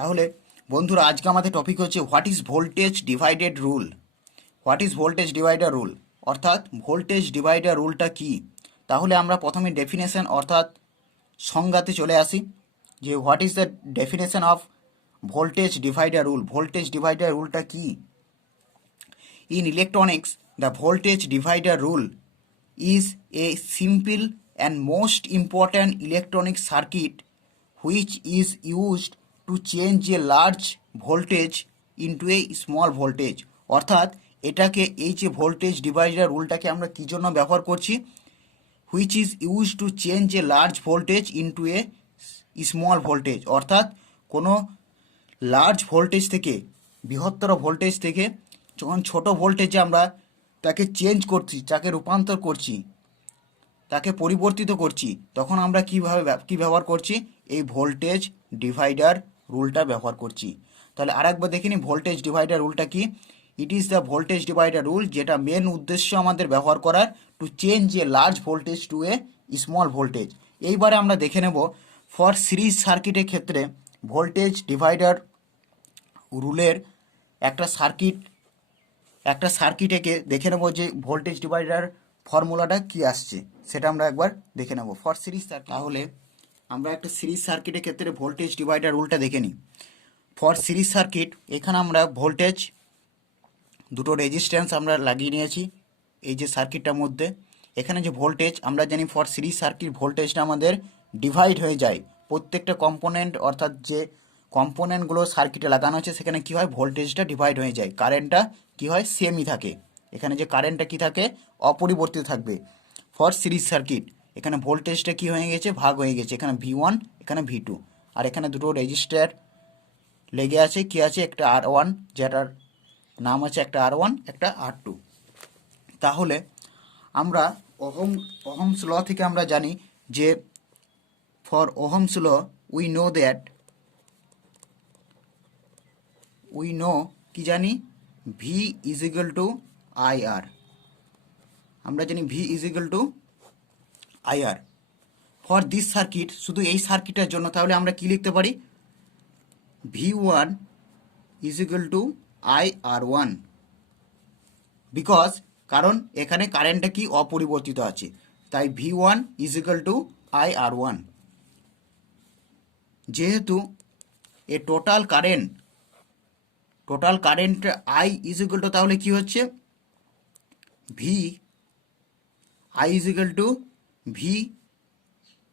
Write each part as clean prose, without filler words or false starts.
তাহলে বন্ধুরা আজকে আমাদের টপিক হচ্ছে what is voltage divided rule. What is voltage divider rule অর্থাৎ ভোল্টেজ ডিভাইডার রুলটা কি। তাহলে আমরা প্রথমে ডেফিনেশন অর্থাৎ সংজ্ঞাতে চলে আসি যে what is the definition of voltage divider rule. Voltage divider রুলটা কি? In electronics, the voltage divider rule is a simple and most important electronic circuit which is used to change a large voltage into a small voltage. অর্থাৎ এটাকে এই যে voltage divider রুলটাকে আমরা কী জন্য ব্যবহার করছি? which is used to change a large voltage into a small voltage, অর্থাৎ কোনো লার্জ ভোল্টেজ থেকে বৃহত্তর ভোল্টেজ থেকে যখন ছোট ভোল্টেজে আমরা তাকে চেঞ্জ করছি, তাকে রূপান্তর করছি, তাকে পরিবর্তিত করছি, তখন আমরা কী ব্যবহার করছি? এই ভোল্টেজ ডিভাইডার রুলটা ব্যবহার করছি। তাহলে আরেকবার দেখে নিই ভোল্টেজ ডিভাইডার রুলটা কি। It is the voltage divider rule, যেটা মেন উদ্দেশ্য আমাদের ব্যবহার করার to change a large voltage to a small voltage. এইবারে আমরা দেখে নেব ফর সিরিজ সার্কিটের ক্ষেত্রে ভোল্টেজ ডিভাইডার রুলের একটা সার্কিটেকে দেখে নেব যে ভোল্টেজ ডিভাইডার ফর্মুলাটা কি আসছে, সেটা আমরা একবার দেখে নেব ফর সিরিজ সার্কিট। তাহলে আমরা একটা সিরিজ সার্কিটের ক্ষেত্রে ভোল্টেজ ডিভাইডার রুলটা দেখে নিই। ফর সিরিজ সার্কিট এখানে আমরা ভোল্টেজ দুটো রেজিস্ট্যান্স আমরা লাগিয়ে নিয়েছি এই যে সার্কিটটার মধ্যে। এখানে যে ভোল্টেজ আমরা জানি ফর সিরিজ সার্কিট ভোল্টেজটা আমাদের ডিভাইড হয়ে যায় প্রত্যেকটা কম্পোনেন্ট, অর্থাৎ যে কম্পোনেন্টগুলো সার্কিটে লাগানো আছে সেখানে কি হয়, ভোল্টেজটা ডিভাইড হয়ে যায়, কারেন্টটা কি হয়, সেমই থাকে। এখানে যে কারেন্টটা কি থাকে, অপরিবর্তিত থাকবে। ফর সিরিজ সার্কিট এখানে ভোল্টেজটা কি হয়ে গেছে, ভাগ হয়ে গেছে, এখানে V1 এখানে V2, আর এখানে দুটো রেজিস্টার লেগে আছে, কি আছে, একটা R1 যেটার নাম আছে একটা R1 একটা R2। তাহলে আমরা ওহমস ল থেকে আমরা জানি যে for Ohm's law we know কি জানি, V is equal to IR। আমরা জানি V is equal to IR for this circuit, শুধু এই সার্কিটের জন্য। তাহলে আমরা কি লিখতে পারি, V1 is equal to IR1, because কারণ এখানে কারেন্টটা কি অপরিবর্তিত আছে, তাই V1 is equal to IR1। যেহেতু এ total current I is equal to, তাহলে কি হচ্ছে, I is equal to V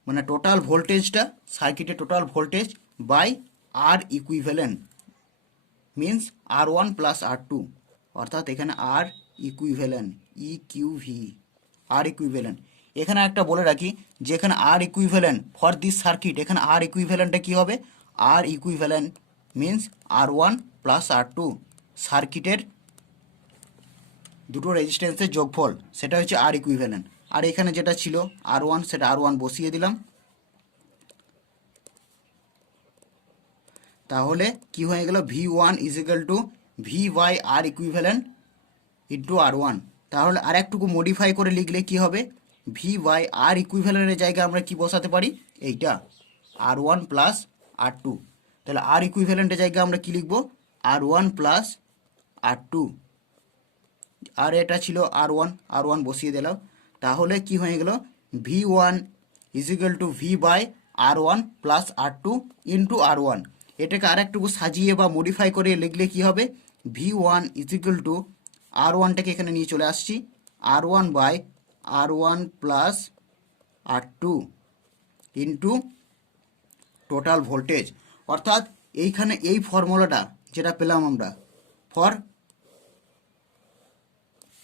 মানে টোটাল ভোল্টেজটা, সার্কিটের total voltage by R equivalent means R1 plus R2, অর্থাৎ এখানে R equivalent EQV R equivalent. এখানে একটা বলে রাখি যে এখানে R equivalent for this circuit, এখানে R ইকুইভ্যালেন্টটা কী হবে, R equivalent means R1 plus R2, সার্কিটের দুটো রেজিস্ট্যান্সের যোগফল, সেটা হচ্ছে R ইকুইভ্যালেন্ট। আর এখানে যেটা ছিল R1 সেটা R1 বসিয়ে দিলাম। তাহলে কি হয়ে গেল, V1 is equal to V by R equivalent into R1। তাহলে আর একটুকু মডিফাই করে লিখলে কি হবে, V বাই R ইকুইভ্যালেন্টের জায়গায় আমরা কি বসাতে পারি, এইটা R1 প্লাস R2। তাহলে R ইকুইভ্যালেন্টের জায়গায় আমরা কি লিখব, R1 প্লাস R2, আর এটা ছিল R1 বসিয়ে দিলাম। তাহলে কি হয়ে গেল, V1 is equal to V by R1 plus R2 into R1। এটাকে আর একটুকু সাজিয়ে বা মডিফাই করে লিখলে কি হবে, V1 ইজ ইকুয়াল টু R1টাকে এখানে নিয়ে চলে আসছি, R1 by R1 plus R2 into total voltage. অর্থাৎ এইখানে এই ফর্মুলাটা যেটা পেলাম আমরা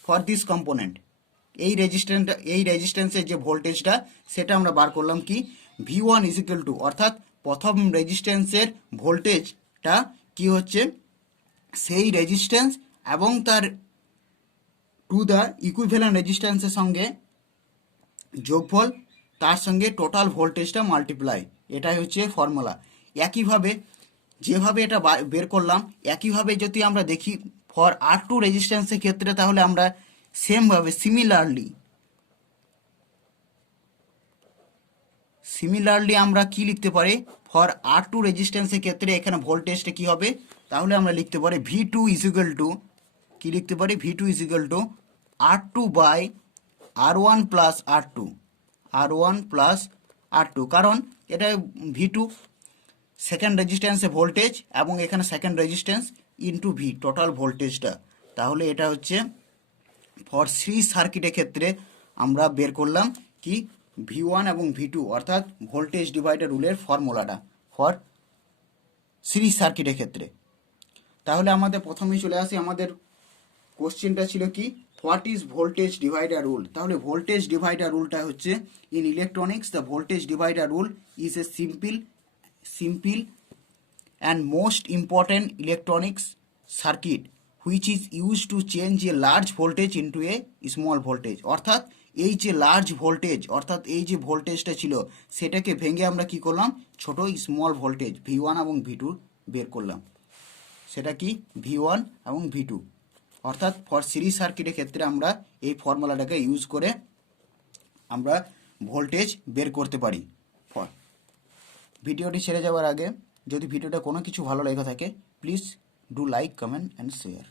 ফর দিস কম্পোনেন্ট, এই রেজিস্ট্যান্সের যে ভোল্টেজটা সেটা আমরা বার করলাম কি, V1 ইজ ইকুয়াল টু, অর্থাৎ প্রথম রেজিস্ট্যান্সের ভোল্টেজটা কি হচ্ছে, সেই রেজিস্ট্যান্স এবং তার টু দ্য ইকুইভ্যালেন্ট রেজিস্ট্যান্সের সঙ্গে যোগফল, তার সঙ্গে টোটাল ভোল্টেজটা মাল্টিপ্লাই, এটাই হচ্ছে ফর্মুলা। একইভাবে যেভাবে এটা বের করলাম, একইভাবে যদি আমরা দেখি ফর R2 রেজিস্ট্যান্সের ক্ষেত্রে, তাহলে আমরা সেমভাবে সিমিলারলি আমরা কি লিখতে পারি, ফর R2 রেজিস্ট্যান্সের ক্ষেত্রে এখানে ভোল্টেজটা কি হবে, তাহলে আমরা লিখতে পারি V2 ইজ ইকুয়াল টু, কি লিখতে পারি, V2 is equal to R2 by R1 plus R2 plus R2, কারণ এটা V2 সেকেন্ড রেজিস্ট্যান্সে ভোল্টেজ এবং এখানে second resistance into V total ভোল্টেজটা। তাহলে এটা হচ্ছে ফর সিরিজ সার্কিটের ক্ষেত্রে আমরা বের করলাম কি V1 এবং V2, অর্থাৎ ভোল্টেজ ডিভাইডার রুলের ফর্মুলাটা ফর সিরিজ সার্কিটের ক্ষেত্রে। তাহলে আমাদের প্রথমেই চলে আসি, আমাদের কোশ্চেনটা ছিল কি, what is voltage divider rule. তাহলে ভোল্টেজ ডিভাইডার রুলটা হচ্ছে, in electronics the voltage divider rule is a simple and most important electronics circuit which is used to change a large voltage into a small voltage। অর্থাৎ এই যে large voltage, অর্থাৎ এই যে ভোল্টেজটা ছিল সেটাকে ভেঙে আমরা কি করলাম, ছোট স্মল ভোল্টেজ V1 এবং V2 বের করলাম। সেটা কি V1 এবং V2, অর্থাৎ ফর সিরিজ সার্কিটের ক্ষেত্রে আমরা এই ফর্মুলাটাকে ইউজ করে আমরা ভোল্টেজ বের করতে পারি। ভিডিওটি ছেড়ে যাওয়ার আগে যদি ভিডিওটা কোনো কিছু ভালো লেগে থাকে, please do like, comment and share.